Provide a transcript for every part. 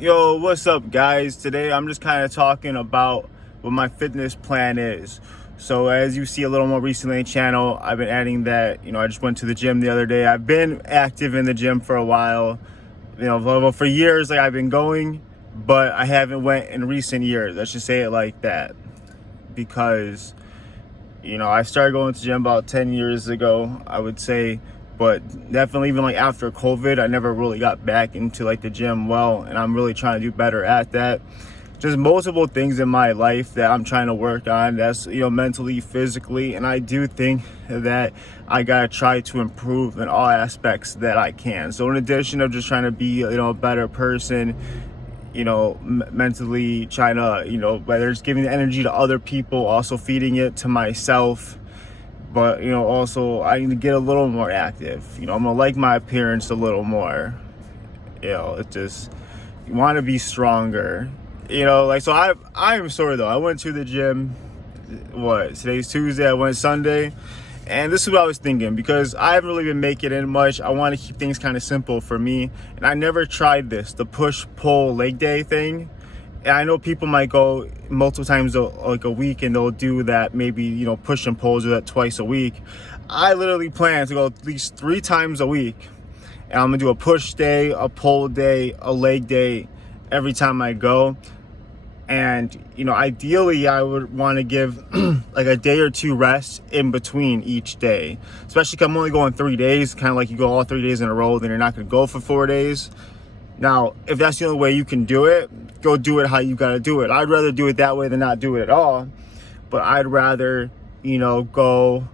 Yo, what's up, guys? Today I'm just kind of talking about what my fitness plan is. So as you see a little more recently on the channel, I've been adding that, I just went to the gym the other day. I've been active in the gym for a while, for years. Like, I've been going, but I haven't went in recent years. Let's just say it like that. Because, I started going to the gym about 10 years ago, I would say. But definitely even like after COVID, I never really got back into like the gym well, and I'm really trying to do better at that. Just multiple things in my life that I'm trying to work on. That's, mentally, physically, and I do think that I gotta try to improve in all aspects that I can. So in addition of just trying to be, a better person, mentally trying to, whether it's giving the energy to other people, also feeding it to myself. But, also I need to get a little more active. I'm gonna like my appearance a little more. It just, you want to be stronger. So I'm sore though. I went to the gym, today's Tuesday, I went Sunday. And this is what I was thinking, because I haven't really been making it much. I want to keep things kind of simple for me. And I never tried this, the push-pull leg day thing. And I know people might go multiple times like a week, and they'll do that, maybe, push and pulls, do that twice a week. I literally plan to go at least 3 times a week. And I'm gonna do a push day, a pull day, a leg day every time I go. And, ideally I would want to give like a day or 2 rest in between each day. Especially because I'm only going 3 days, kind of like you go all 3 days in a row, then you're not gonna go for 4 days. Now, if that's the only way you can do it, go do it how you gotta do it. I'd rather do it that way than not do it at all. But I'd rather, go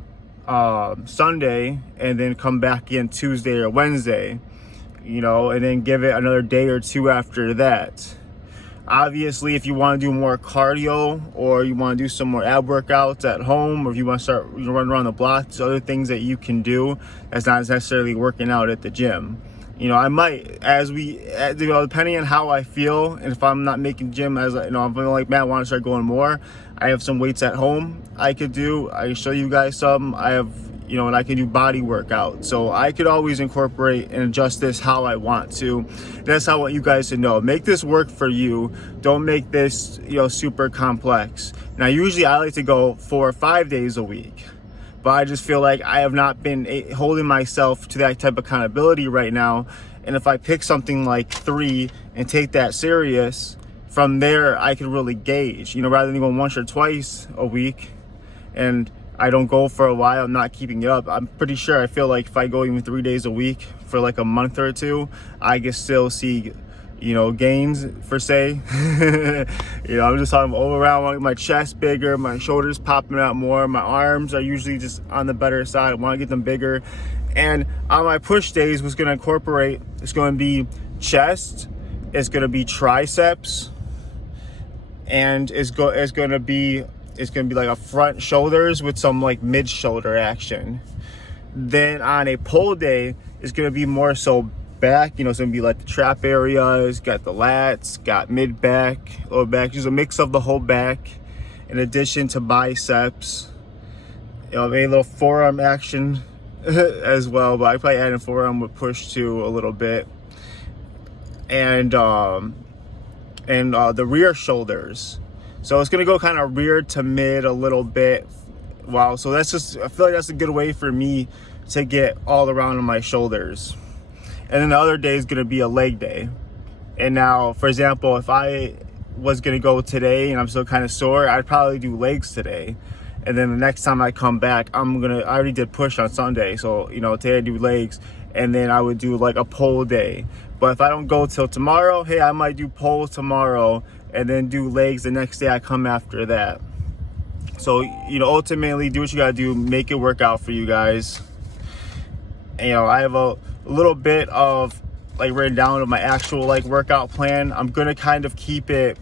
Sunday and then come back in Tuesday or Wednesday, and then give it another day or 2 after that. Obviously, if you want to do more cardio, or you want to do some more ab workouts at home, or if you want to start running around the block, there's other things that you can do that's not necessarily working out at the gym. I might, depending on how I feel, and if I'm not making gym, I'm feeling like, man, I want to start going more, I have some weights at home I could do. I can show you guys some. I have, and I can do body workout. So I could always incorporate and adjust this how I want to. That's how I want you guys to know. Make this work for you. Don't make this, super complex. Now, usually I like to go 4 or 5 days a week. But I just feel like I have not been holding myself to that type of accountability right now. And if I pick something like 3 and take that serious, from there I can really gauge, rather than going once or twice a week and I don't go for a while, I'm not keeping it up. I'm pretty sure, I feel like if I go even 3 days a week for like a month or 2, I can still see, gains per se. I'm just talking all around. I want my chest bigger, my shoulders popping out more, my arms are usually just on the better side. I want to get them bigger. And on my push days, what's going to incorporate, it's going to be chest, it's going to be triceps, and it's going to be like a front shoulders with some like mid shoulder action. Then on a pull day, it's going to be more so back, it's going to be like the trap areas, got the lats, got mid back, lower back, just a mix of the whole back, in addition to biceps, maybe a little forearm action as well, but I probably add in forearm with push too a little bit. And the rear shoulders. So it's gonna go kind of rear to mid a little bit. Wow, so that's just, I feel like that's a good way for me to get all around on my shoulders. And then the other day is gonna be a leg day. And now, for example, if I was gonna go today and I'm still kind of sore, I'd probably do legs today. And then the next time I come back, I already did push on Sunday. So, today I do legs, and then I would do like a pull day. But if I don't go till tomorrow, hey, I might do pull tomorrow and then do legs the next day I come after that. So, ultimately do what you gotta do, make it work out for you guys. And, I have a little bit of like written down of my actual like workout plan. I'm gonna kind of keep it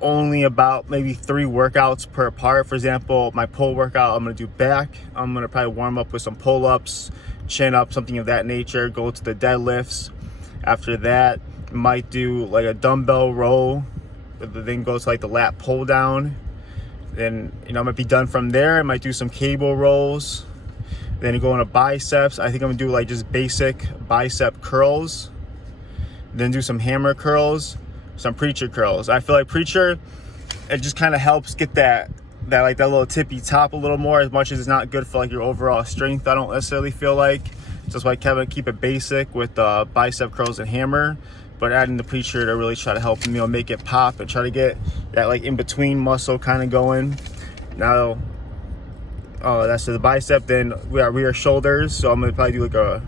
only about maybe 3 workouts per part. For example, my pull workout, I'm gonna do back. I'm gonna probably warm up with some pull-ups, chin up, something of that nature, go to the deadlifts. After that, might do like a dumbbell row, then go to like the lat pull down. Then, I might be done from there. I might do some cable rolls. Then go into biceps. I think I'm gonna do like just basic bicep curls. Then do some hammer curls, some preacher curls. I feel like preacher, it just kind of helps get that little tippy top a little more, as much as it's not good for like your overall strength. I don't necessarily feel like. So that's why I keep it basic with bicep curls and hammer, but adding the preacher to really try to help, you know, make it pop and try to get that like in between muscle kind of going. Now, that's the bicep. Then we got rear shoulders. So I'm gonna probably do like a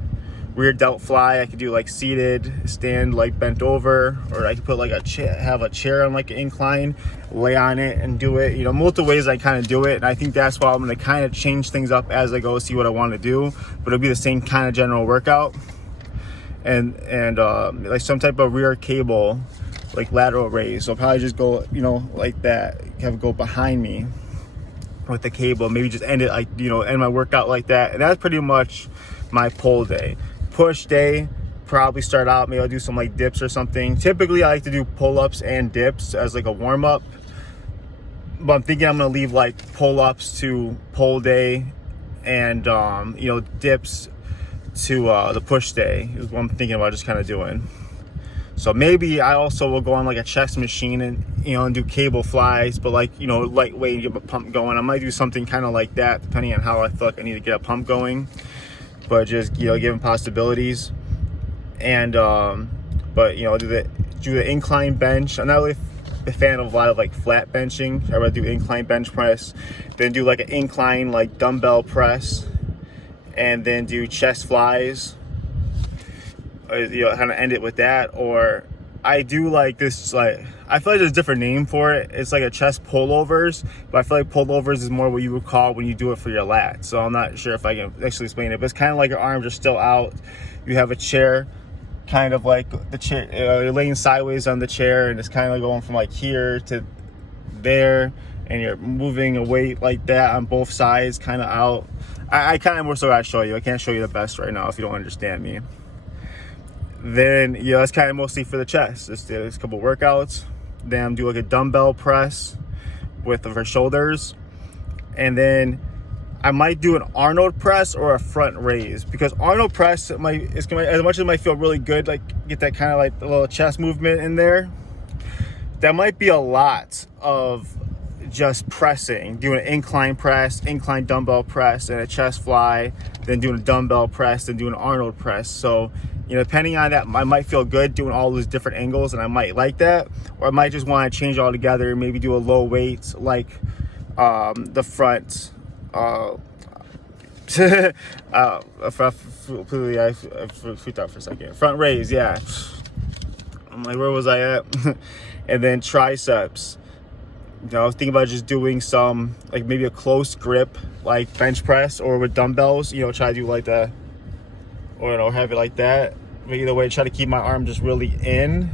rear delt fly. I could do like seated, stand like bent over, or I could put like have a chair on like an incline, lay on it and do it. You know, multiple ways I kind of do it. And I think that's why I'm gonna kind of change things up as I go, see what I want to do. But it'll be the same kind of general workout. And like some type of rear cable, like lateral raise. So I'll probably just go, you know, like that, have it go behind me with the cable. Maybe just end it like, you know, end my workout like that. And that's pretty much my pull day. Push day, probably start out, maybe I'll do some like dips or something. Typically I like to do pull-ups and dips as like a warm-up, but I'm thinking I'm gonna leave like pull-ups to pull day and you know, dips to the push day is what I'm thinking about just kind of doing. So maybe I also will go on like a chest machine and, you know, and do cable flies, but like, you know, lightweight and get a pump going. I might do something kind of like that depending on how I feel like I need to get a pump going. But just, you know, giving possibilities. And but, you know, do the incline bench. I'm not really a fan of a lot of like flat benching. I would do incline bench press, then do like an incline like dumbbell press, and then do chest flies. You know, kind of end it with that. Or I do like this, like, I feel like there's a different name for it. It's like a chest pullovers, but I feel like pullovers is more what you would call when you do it for your lats. So I'm not sure if I can actually explain it, but it's kind of like your arms are still out. You have a chair, kind of like the chair, you're laying sideways on the chair, and it's kind of like going from like here to there, and you're moving a weight like that on both sides, kind of out. I kind of more so gotta show you. I can't show you the best right now if you don't understand me. Then, yeah, that's kind of mostly for the chest. Just do a couple workouts. Then do like a dumbbell press with the shoulders. And then I might do an Arnold press or a front raise, because Arnold press, as much as it might feel really good, like get that kind of like a little chest movement in there, that might be a lot of just pressing, doing an incline press, incline dumbbell press, and a chest fly, then doing a dumbbell press, then doing an Arnold press. So, you know, depending on that, I might feel good doing all those different angles, and I might like that, or I might just want to change all together, maybe do a low weight like the front. I freaked out for a second. Front raise, yeah. I'm like, where was I at? And then triceps. You know, I was thinking about just doing some, like maybe a close grip, like bench press, or with dumbbells, you know, try to do like that, or, you know, have it like that. But either way, try to keep my arm just really in.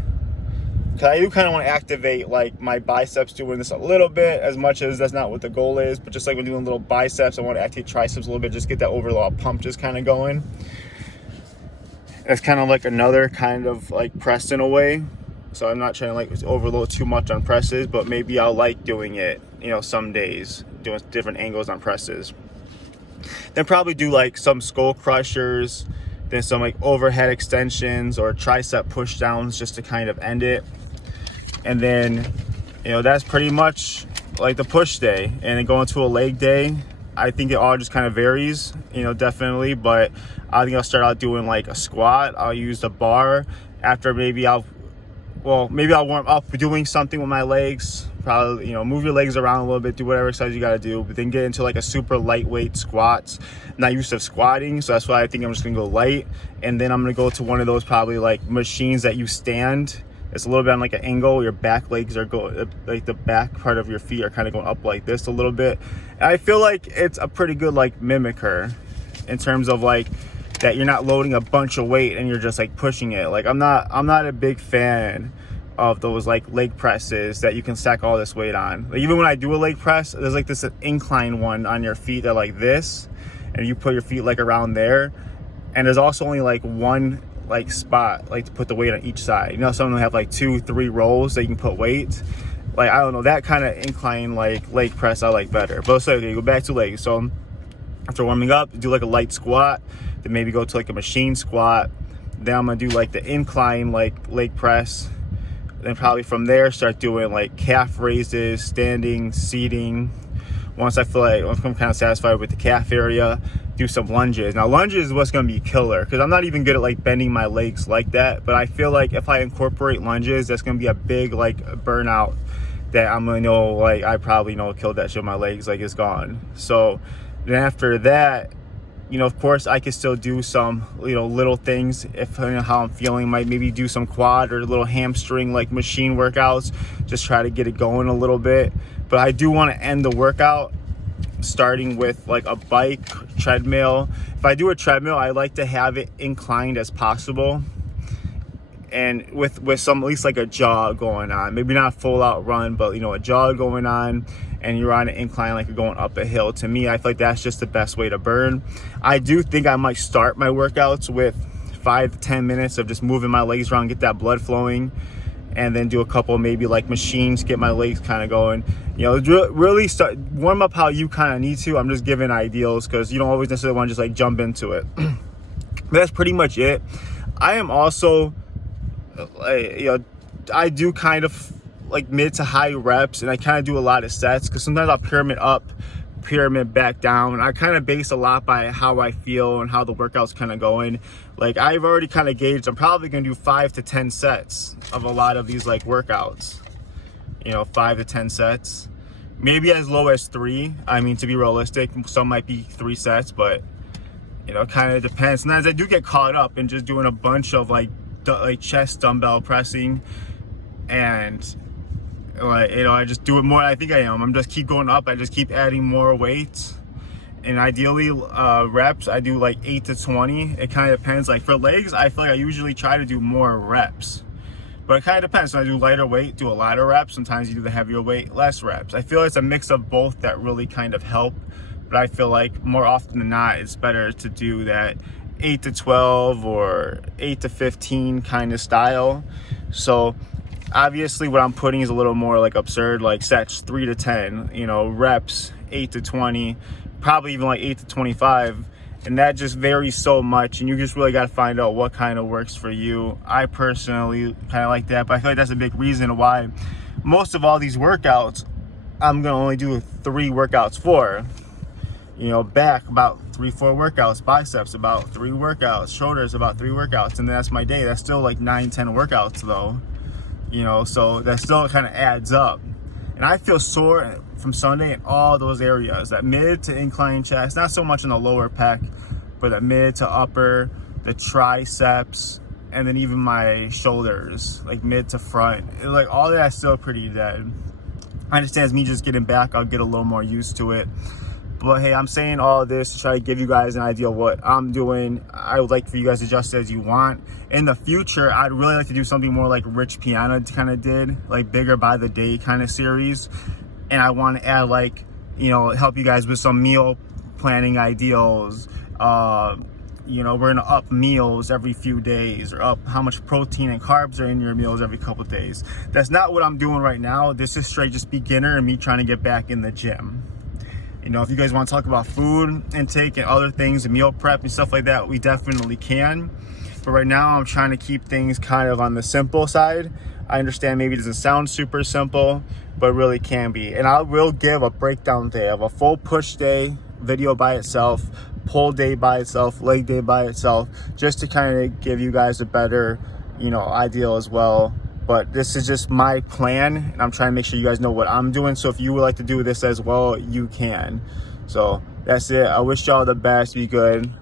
Cause I do kind of want to activate like my biceps doing this a little bit, as much as that's not what the goal is, but just like when doing little biceps, I want to activate triceps a little bit, just get that overall pump just kind of going. That's kind of like another kind of like press in a way. So I'm not trying to like overload too much on presses, but maybe I'll like doing it, you know, some days, doing different angles on presses. Then probably do like some skull crushers, then some like overhead extensions or tricep push downs just to kind of end it. And then, you know, that's pretty much like the push day. And then going to a leg day, I think it all just kind of varies, you know, definitely. But I think I'll start out doing like a squat. I'll use the bar. After maybe I'll warm up doing something with my legs. Probably, you know, move your legs around a little bit, do whatever exercise you got to do, but then get into like a super lightweight squats. I'm not used to squatting, so that's why I think I'm just gonna go light. And then I'm gonna go to one of those probably like machines that you stand. It's a little bit on like an angle. Your back legs are going, like the back part of your feet are kind of going up like this a little bit. And I feel like it's a pretty good like mimicker in terms of like that you're not loading a bunch of weight and you're just like pushing it. Like I'm not a big fan of those like leg presses that you can stack all this weight on. Like even when I do a leg press, there's like this incline one on your feet that like this, and you put your feet like around there, and there's also only like one like spot like to put the weight on each side. You know, some of them have like 2-3 rolls that you can put weight. Like I don't know, that kind of incline like leg press I like better. But so okay, go back to legs. So after warming up, do like a light squat, then maybe go to like a machine squat, Then I'm gonna do like the incline, like leg press. Then probably from there start doing like calf raises, standing, seating. Once I feel like I'm kind of satisfied with the calf area, do some lunges. Now lunges is what's gonna be killer, because I'm not even good at like bending my legs like that, but I feel like if I incorporate lunges, that's gonna be a big like burnout that I'm gonna know, like I probably know killed that shit. My legs, like it's gone. So then after that, you know, of course I can still do some, you know, little things if, you know, how I'm feeling. Might maybe do some quad or little hamstring like machine workouts, just try to get it going a little bit. But I do want to end the workout starting with like a bike, treadmill. If I do a treadmill, I like to have it inclined as possible, and with some, at least like a jog going on. Maybe not a full out run, but you know, a jog going on, and you're on an incline like you're going up a hill. To me, I feel like that's just the best way to burn. I do think I might start my workouts with 5 to 10 minutes of just moving my legs around, get that blood flowing, and then do a couple maybe like machines, get my legs kind of going. You know, really start warm up how you kind of need to. I'm just giving ideals because you don't always necessarily want to just like jump into it. But that's pretty much it. I am also, you know, I do kind of like mid to high reps, and I kind of do a lot of sets because sometimes I'll pyramid up, pyramid back down. I kind of base a lot by how I feel and how the workout's kind of going. Like I've already kind of gauged, I'm probably gonna do 5 to 10 sets of a lot of these like workouts. You know, 5 to 10 sets, maybe as low as 3. I mean, to be realistic, some might be 3 sets, but you know, it kind of depends. Sometimes I do get caught up in just doing a bunch of like chest dumbbell pressing, and like, you know, I just do it more. I think I am. I'm just keep going up. I just keep adding more weights, and ideally reps I do like 8 to 20. It kind of depends. Like for legs, I feel like I usually try to do more reps, but it kind of depends. So I do lighter weight, do a lot of reps. Sometimes you do the heavier weight, less reps. I feel it's a mix of both that really kind of help, but I feel like more often than not, it's better to do that 8 to 12 or 8 to 15 kind of style. So obviously what I'm putting is a little more like absurd, like sets 3 to 10, you know, reps 8 to 20, probably even like 8 to 25. And that just varies so much, and you just really got to find out what kind of works for you. I personally kind of like that, but I feel like that's a big reason why most of all these workouts, I'm going to only do 3 workouts for. You know, back about 3-4 workouts, biceps about 3 workouts, shoulders about 3 workouts, and that's my day. That's still like 9-10 workouts though, you know, so that still kind of adds up. And I feel sore from Sunday in all those areas, that mid to incline chest, not so much in the lower pec, but the mid to upper, the triceps, and then even my shoulders, like mid to front. And like all that's still pretty dead. I understand as me just getting back, I'll get a little more used to it. But hey, I'm saying all of this to try to give you guys an idea of what I'm doing. I would like for you guys to adjust as you want. In the future, I'd really like to do something more like Rich Piana kind of did, like bigger by the day kind of series. And I want to add like, you know, help you guys with some meal planning ideals. You know, we're gonna up meals every few days, or up how much protein and carbs are in your meals every couple of days. That's not what I'm doing right now. This is straight just beginner and me trying to get back in the gym. You know, if you guys want to talk about food intake and other things and meal prep and stuff like that, we definitely can. But right now I'm trying to keep things kind of on the simple side. I understand maybe it doesn't sound super simple, but really can be. And I will give a breakdown day of a full push day video by itself, pull day by itself, leg day by itself, just to kind of give you guys a better, you know, ideal as well. But this is just my plan, and I'm trying to make sure you guys know what I'm doing. So if you would like to do this as well, you can. So that's it. I wish y'all the best. Be good.